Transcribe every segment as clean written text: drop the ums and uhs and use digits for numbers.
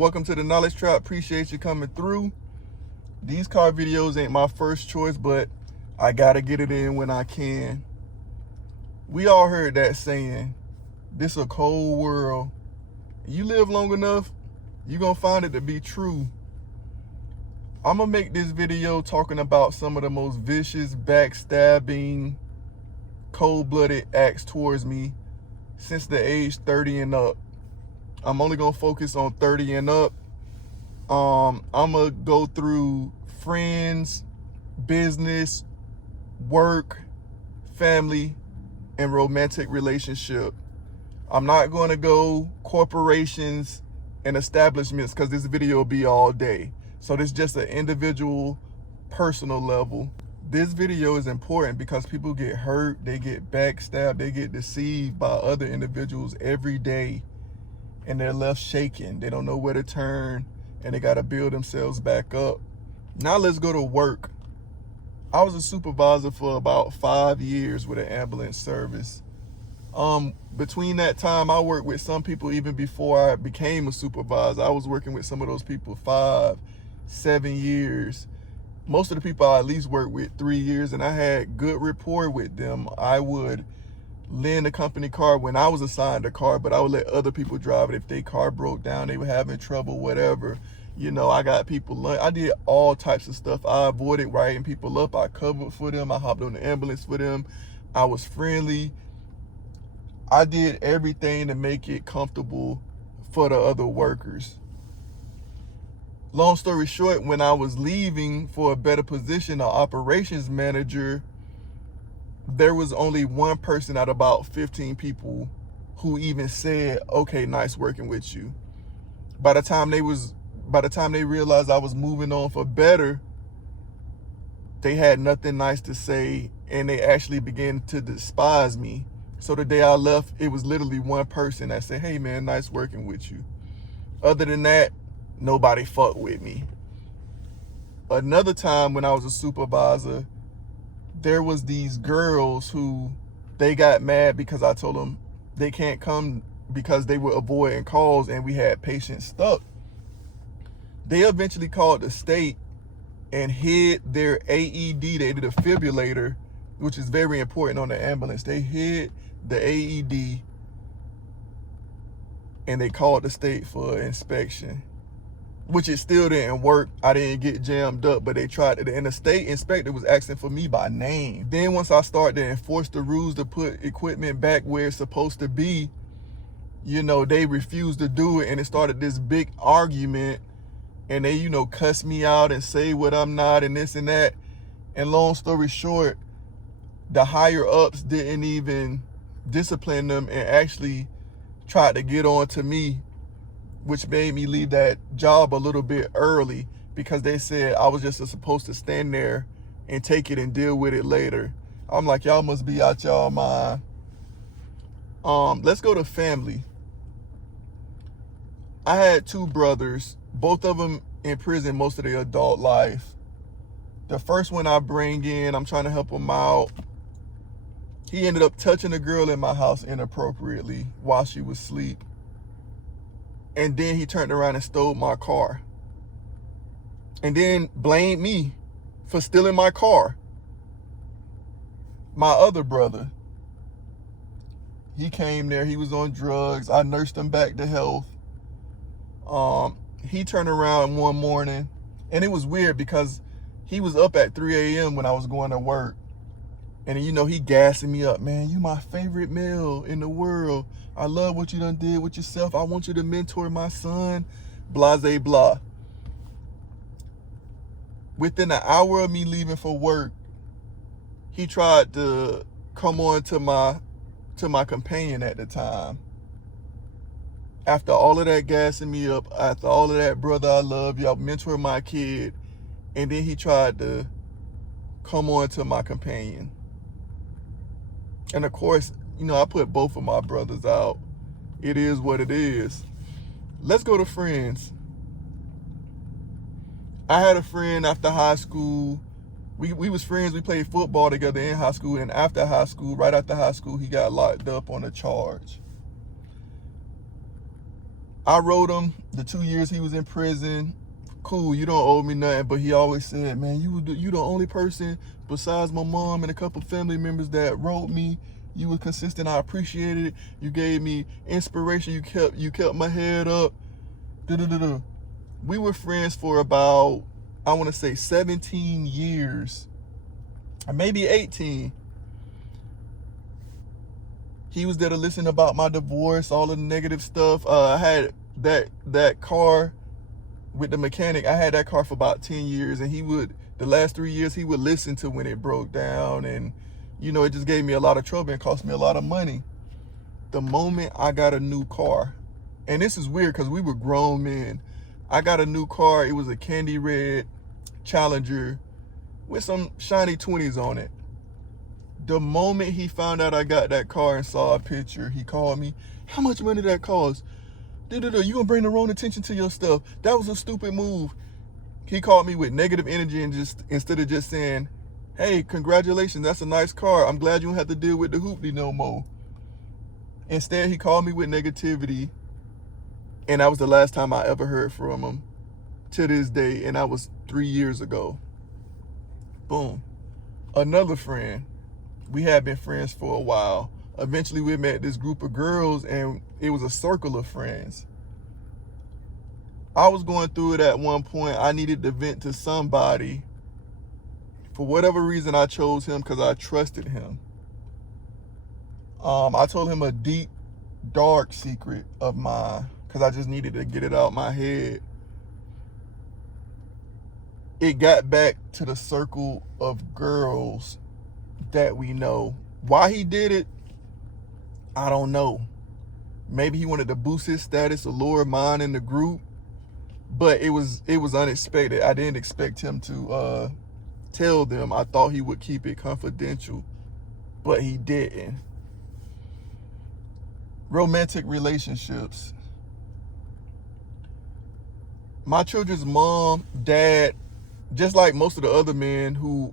Welcome to the Knowledge Trap. Appreciate you coming through. These car videos ain't my first choice, but I gotta get it in when I can. We all heard that saying, this a cold world. You live long enough, you gonna find it to be true. I'm gonna make this video talking about some of the most vicious, backstabbing, cold-blooded acts towards me since the age 30 and up. I'm only gonna focus on 30 and up. I'm gonna go through friends, business, work, family, and romantic relationship. I'm not gonna go corporations and establishments because this video will be all day. So this is just an individual, personal level. This video is important because people get hurt, they get backstabbed, they get deceived by other individuals every day, and they're left shaken. They don't know where to turn, and they gotta build themselves back up. Now let's go to work. I was a supervisor for about 5 years with an ambulance service. Between that time, I worked with some people even before I became a supervisor. I was working with some of those people 5, 7 years. Most of the people I at least worked with 3 years, and I had good rapport with them. I would lend a company car when I was assigned a car, but I would let other people drive it if their car broke down, they were having trouble, whatever. You know, I got people lunch. I did all types of stuff. I avoided writing people up. I covered for them. I hopped on the ambulance for them. I was friendly. I did everything to make it comfortable for the other workers. Long story short, when I was leaving for a better position, an operations manager, there was only one person out of about 15 people who even said, okay, nice working with you. By the time they realized I was moving on for better, they had nothing nice to say, and they actually began to despise me. So the day I left, it was literally one person that said, hey man, nice working with you. Other than that, nobody fucked with me. Another time when I was a supervisor, there was these girls who, they got mad because I told them they can't come because they were avoiding calls and we had patients stuck. They eventually called the state and hid their AED, they did a defibrillator, which is very important on the ambulance. They hid the AED and they called the state for inspection, which it still didn't work. I didn't get jammed up, but they tried it. And the state inspector was asking for me by name. Then once I started to enforce the rules to put equipment back where it's supposed to be, you know, they refused to do it. And it started this big argument. And they, you know, cuss me out and say what I'm not and this and that. And long story short, the higher ups didn't even discipline them and actually tried to get on to me, which made me leave that job a little bit early because they said I was just supposed to stand there and take it and deal with it later. I'm like, y'all must be out y'all mind. Let's go to family. I had 2 brothers, both of them in prison most of their adult life. The first one I bring in, I'm trying to help him out. He ended up touching a girl in my house inappropriately while she was asleep. And then he turned around and stole my car. And then blamed me for stealing my car. My other brother, he came there, he was on drugs. I nursed him back to health. He turned around one morning, and it was weird because he was up at 3 a.m. when I was going to work. And you know, he gassing me up, man, you my favorite male in the world. I love what you done did with yourself. I want you to mentor my son, blase blah. Within an hour of me leaving for work, he tried to come on to my companion at the time. After all of that gassing me up, after all of that, brother, I love you, I mentor my kid, and then he tried to come on to my companion. And of course, you know, I put both of my brothers out. It is what it is. Let's go to friends. I had a friend after high school. We was friends. We played football together in high school. And after high school, right after high school, he got locked up on a charge. I wrote him the 2 years he was in prison. Cool, you don't owe me nothing. But he always said, man, you the only person besides my mom and a couple family members that wrote me. You were consistent. I appreciated it. You gave me inspiration. You kept my head up. Da-da-da-da. We were friends for about, I want to say 17 years, or maybe 18. He was there to listen about my divorce, all the negative stuff. I had that car with the mechanic. I had that car for about 10 years, and the last 3 years, he would listen to when it broke down, and it just gave me a lot of trouble and cost me a lot of money. The moment I got a new car, and this is weird because we were grown men. I got a new car. It was a candy red Challenger with some shiny 20s on it. The moment he found out I got that car and saw a picture, he called me. How much money that cost? You gonna bring the wrong attention to your stuff. That was a stupid move. He called me with negative energy, and just instead of just saying, hey, congratulations, that's a nice car. I'm glad you don't have to deal with the hoopty no more. Instead, he called me with negativity, and that was the last time I ever heard from him to this day, and that was 3 years ago. Boom. Another friend. We had been friends for a while. Eventually, we met this group of girls, and it was a circle of friends. I was going through it at one point. I needed to vent to somebody. For whatever reason, I chose him because I trusted him. I told him a deep, dark secret of mine because I just needed to get it out my head. It got back to the circle of girls that we know. Why he did it, I don't know. Maybe he wanted to boost his status or lower mine in the group, but it was unexpected. I didn't expect him to tell them. I thought he would keep it confidential, but he didn't. Romantic relationships. My children's mom, dad, just like most of the other men who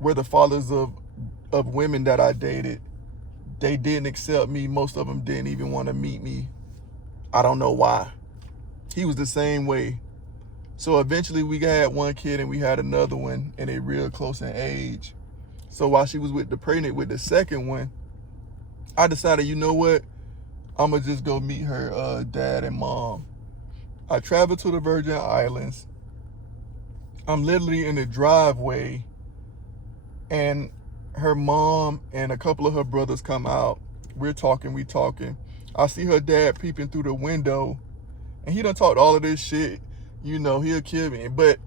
were the fathers of women that I dated, they didn't accept me. Most of them didn't even want to meet me. I don't know why. He was the same way. So eventually we had one kid and we had another one, and they real close in age. So while she was pregnant with the second one, I decided, you know what? I'm going to just go meet her dad and mom. I traveled to the Virgin Islands. I'm literally in the driveway, and her mom and a couple of her brothers come out. We talking. I see her dad peeping through the window, and he done talked all of this shit. He'll kill me. But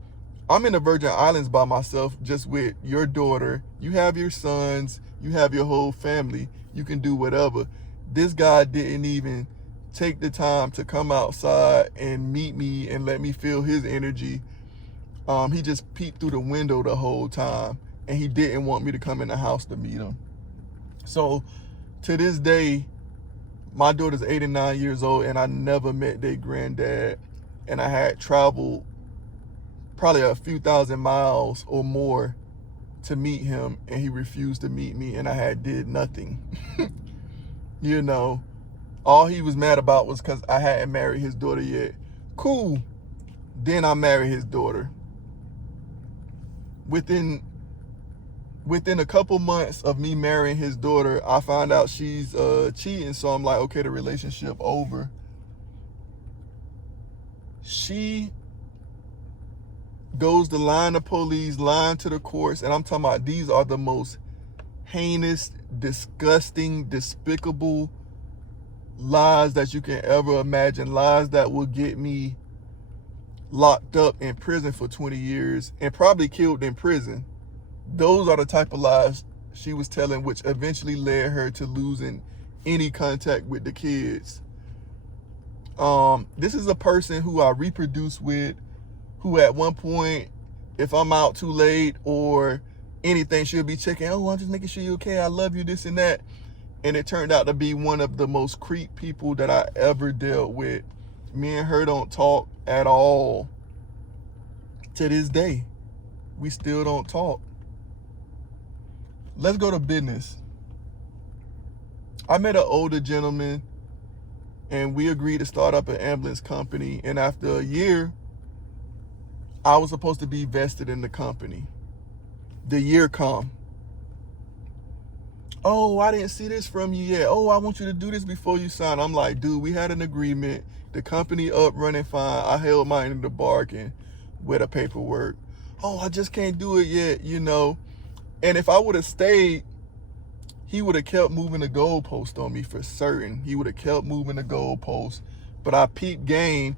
I'm in the Virgin Islands by myself, just with your daughter. You have your sons. You have your whole family. You can do whatever. This guy didn't even take the time to come outside and meet me and let me feel his energy. He just peeped through the window the whole time, and he didn't want me to come in the house to meet him. So to this day, my daughter's 8 and 9 years old, and I never met their granddad. And I had traveled probably a few thousand miles or more to meet him, and he refused to meet me, and I did nothing. All he was mad about was because I hadn't married his daughter yet. Cool. Then I married his daughter. Within a couple months of me marrying his daughter, I found out she's cheating. So I'm like, okay, the relationship over. She goes to line the police, line to the courts, and I'm talking about these are the most heinous, disgusting, despicable lies that you can ever imagine. Lies that will get me locked up in prison for 20 years and probably killed in prison. Those are the type of lies she was telling, which eventually led her to losing any contact with the kids. This is a person who I reproduce with, who at one point, if I'm out too late or anything, she'll be checking, oh, I'm just making sure you're okay, I love you, this and that. And it turned out to be one of the most creep people that I ever dealt with. Me and her don't talk at all. To this day, we still don't talk. Let's go to business. I met an older gentleman and we agreed to start up an ambulance company. And after a year, I was supposed to be vested in the company. The year come. Oh, I didn't see this from you yet. Oh, I want you to do this before you sign. I'm like, dude, we had an agreement. The company up running fine. I held my end of the bargain with the paperwork. Oh, I just can't do it yet, you know. And if I would have stayed, he would have kept moving the goalpost on me for certain. He would have kept moving the goalpost. But I peeped game,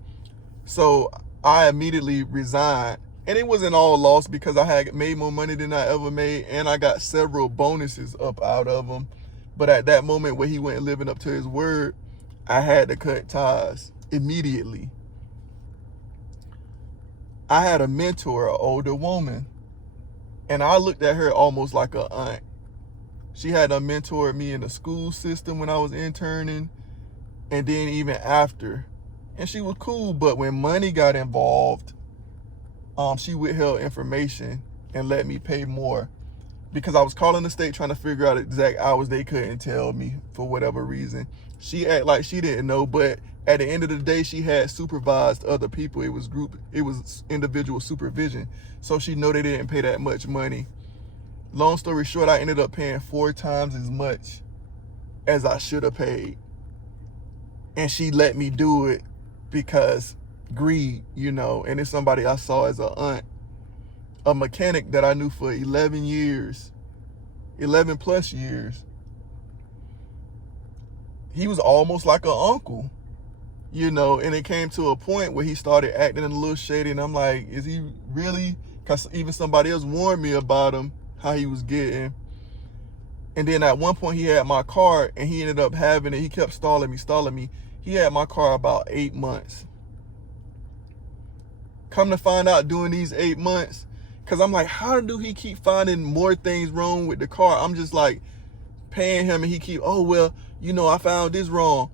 so I immediately resigned. And it wasn't all lost because I had made more money than I ever made, and I got several bonuses up out of him. But at that moment where he went living up to his word, I had to cut ties immediately. I had a mentor, an older woman, and I looked at her almost like an aunt. She had mentored me in the school system when I was interning, and then even after. And she was cool, but when money got involved, she withheld information and let me pay more because I was calling the state trying to figure out exact hours. They couldn't tell me for whatever reason. She acted like she didn't know, but at the end of the day, she had supervised other people. It was individual supervision. So she know they didn't pay that much money. Long story short, I ended up paying 4 times as much as I should have paid. And she let me do it because greed, you know, and it's somebody I saw as an aunt, a mechanic that I knew for 11 plus years. He was almost like an uncle, you know, and it came to a point where he started acting a little shady, and I'm like, is he really? Because even somebody else warned me about him, how he was getting. And then at one point he had my car, and he ended up having it. He kept stalling me. He had my car about 8 months. Come to find out during these 8 months, because I'm like, how do he keep finding more things wrong with the car? I'm just like paying him, and he keep, oh, well, you know, I found this wrong.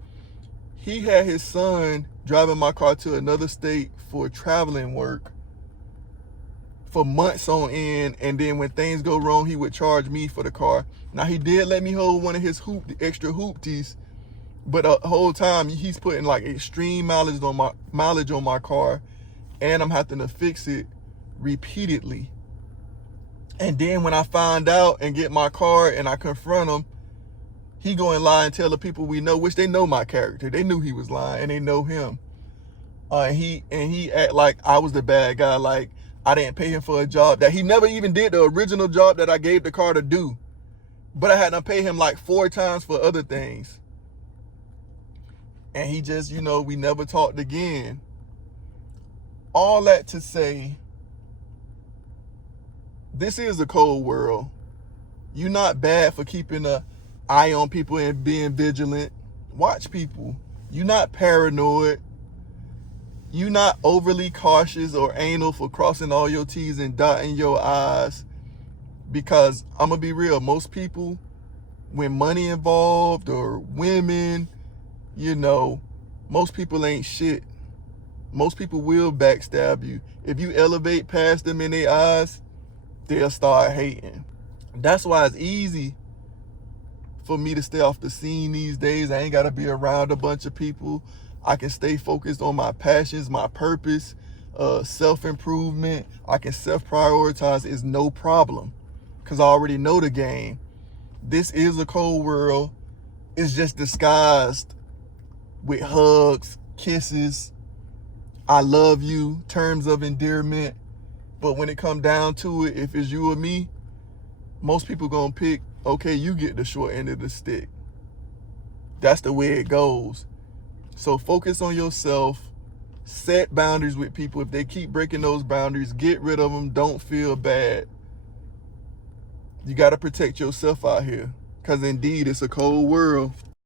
He had his son driving my car to another state for traveling work for months on end, and then when things go wrong, he would charge me for the car. Now, he did let me hold one of his extra hoopties, but the whole time he's putting like extreme mileage on my car, and I'm having to fix it repeatedly. And then when I find out and get my car and I confront him, he go and lie and tell the people we know, which they know my character. They knew he was lying, and they know him. And he act like I was the bad guy, like I didn't pay him for a job that he never even did, the original job that I gave the car to do. But I had to pay him like 4 times for other things. And he just, you know, we never talked again. All that to say, this is a cold world. You're not bad for keeping an eye on people and being vigilant. Watch people. You're not paranoid. You're not overly cautious or anal for crossing all your T's and dotting your I's. Because I'm going to be real, most people, when money involved or women, you know, most people ain't shit. Most people will backstab you. If you elevate past them in their eyes, they'll start hating. That's why it's easy for me to stay off the scene these days. I ain't got to be around a bunch of people. I can stay focused on my passions, my purpose, self-improvement. I can self-prioritize. It's no problem because I already know the game. This is a cold world. It's just disguised with hugs, kisses, I love you, terms of endearment. But when it come down to it, if it's you or me, most people gonna pick, okay, you get the short end of the stick. That's the way it goes. So focus on yourself, set boundaries with people. If they keep breaking those boundaries, get rid of them. Don't feel bad. You gotta protect yourself out here, because indeed it's a cold world.